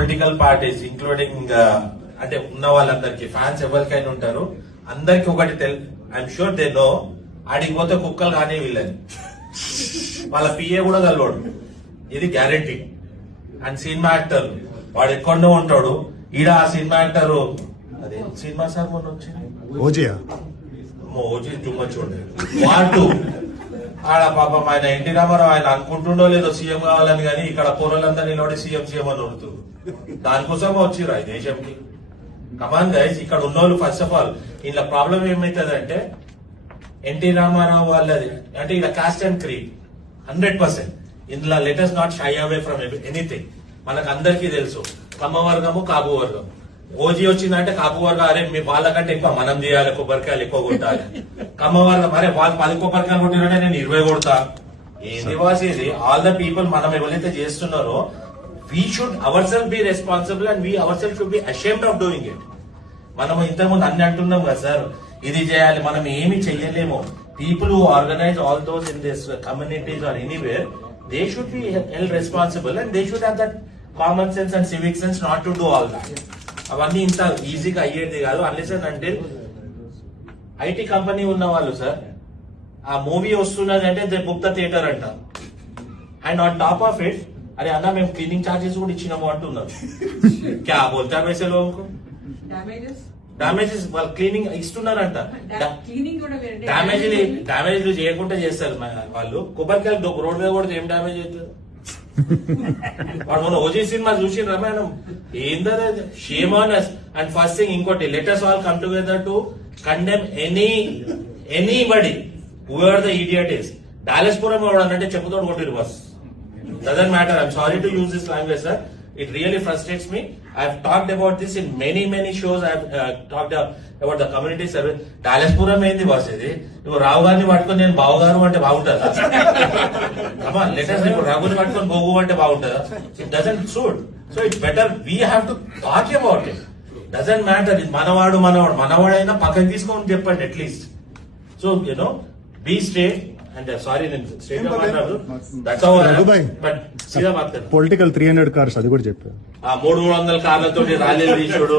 Political parties including అంటే ఉన్న వాళ్ళందరికి ఫ్యాన్స్ ఎవరికైనా ఉంటారు అందరికి ఒకటి తెల్ ఐఎమ్ షూర్ దే నో ఆడికి పోతే కుక్కలు కానీ వీళ్ళని. వాళ్ళ పిఏ కూడా కలవాడు. ఇది గ్యారంటీ అండ్ సినిమా యాక్టర్ వాడు ఎక్కడో ఉంటాడు. ఈడ ఆ సినిమా యాక్టర్ అదే సినిమా సార్ మొన్న వచ్చింది. ఓజియా? మోజీ టూ మచ్ వాటు ఆడ పాపం ఆయన ఎన్టీ రామారావు ఆయన అనుకుంటుండో లేదో సీఎం కావాలని కానీ ఇక్కడ పూర్వలంతా నిలబడి సీఎం సీఎం అని ఉడుతూ దానికోసం వచ్చిర్రు ఈ దేశంకి. కమాన్ గైజ్ ఇక్కడ ఉన్నోళ్ళు ఫస్ట్ ఆఫ్ ఆల్ ఇలా ప్రాబ్లం ఏమైతుందంటే ఎన్టీ రామారావు వాళ్ళది అంటే ఇలా caste and creed hundred percent ఇందులో let's not shy away from anything మనకు అందరికీ తెలుసు. కమ్మ వర్గము కాబు వర్గము ఓజీ వచ్చిందంటే కాపు వర్గం అరే మీ వాళ్ళకంటే ఎక్కువ మనం చేయాలి కొబ్బరికాయలు ఎక్కువ కొట్టాలి. కమ్మ వర్గం అరే వాళ్ళు పది కొబ్బరికాయలు కొట్టినంటే నేను ఇరవై కొడతా. ఏది వాసి ఇది? ఆల్ ద పీపుల్ మనం ఎవరైతే చేస్తున్నారో we should our self be responsible and we our self should be ashamed of doing it మనం ఇంతకుముందు అన్ని అంటున్నాం కదా సార్ ఇది చేయాలి మనం ఏమి చెయ్యలేము. People who organise all those in this communities are anywhere they should be held responsible and they should have that common sense and civic sense not to do all that అవన్నీ ఇంత ఈజీగా అయ్యేది కాదు. అన్లెస్ అంటే IT company ఉన్న వాళ్ళు sir ఆ movie వస్తున్నది అంటే దే బుక్ ద థియేటర్ అంట. And on top of it అరే అన్న మేము క్లీనింగ్ చార్జెస్ కూడా ఇచ్చినాము అంటున్నారు. క్యా బోల్తా పైసే లోకు డామేజెస్ వాళ్ళు క్లీనింగ్ ఇస్తున్నారంట. క్లీనింగ్ కూడా వేరే డామేజ్ డామేజ్ చేయకుండా చేస్తారు వాళ్ళు. కొబ్బరికాయలు రోడ్ మీద కూడా ఏం డామేజ్ అవుతుంది? వాడు మొన్న ఓజీ సినిమా చూసి రామాయణం ఏందది షేమ్ అండ్ ఫస్ట్ థింగ్ ఇంకోటి let's all come together to condemn any anybody who are the idiot is Dalaspuram అంటే చెప్పుతోడు కొట్టిరు bus doesn't matter I'm sorry to use this language sir It really frustrates me. I've talked about this in many, many shows. I've uh, talked uh, about the community service. Dalaspuram ఏంది boss ఇది? నువ్వు రావు గారిని పట్టుకొని నేను బావగారు అంటే బాగుంటుందా? అమ్మా లెటర్స్ ఇప్పుడు రఘుని పట్టుకొని బొగ్గు అంటే బాగుంటుందా? It doesn't suit so it's better we have to talk about it doesn't matter ఇది మనవాడు మనవాడు. మనవాడైనా పక్కకి తీసుకొని చెప్పండి at least so you know be straight and sorry నేను స్ట్రేట్గా మాట్లాడదు. దట్స్ రఘుబాయ్. బట్ సీదా మాట్లాడు. పొలిటికల్ త్రీ హండ్రెడ్ కార్స్ అది కూడా చెప్పారు ఆ మూడు మూడు వందల కార్లతో ర్యాలీలు తీసుడు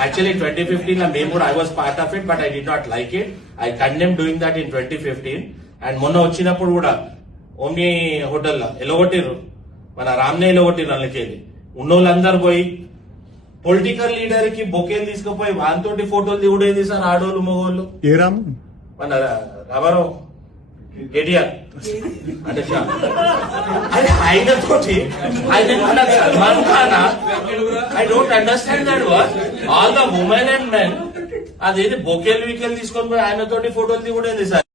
యాక్చువల్లీ ట్వంటీ ఫిఫ్టీన్లో మేము కూడా I was part of it but I did not like it I condemn doing that in twenty fifteen and మొన్న వచ్చినప్పుడు కూడా ఓమ్ని హోటల్లో ఎలగొట్టిర్రు. మన రామ్నే ఎలగొట్టిర్రు అందుకెళ్ళి ఉన్నోళ్ళందరూ పోయి పొలిటికల్ లీడర్కి బొకేలు తీసుకుపోయి వానితోటి ఫోటోలు దిగుడేది సార్ ఆడోళ్ళు మగోళ్ళు? ఏ రాము? మన ఎవరు కేటీఆర్ అంటే షా. అరే ఆయన తోటి Salman Khan I don't understand that word all the women and men అదేది బొకేలు వీకెల్ తీసుకొని పోయి ఆయన ఫోటోలు దిగుడేది సార్?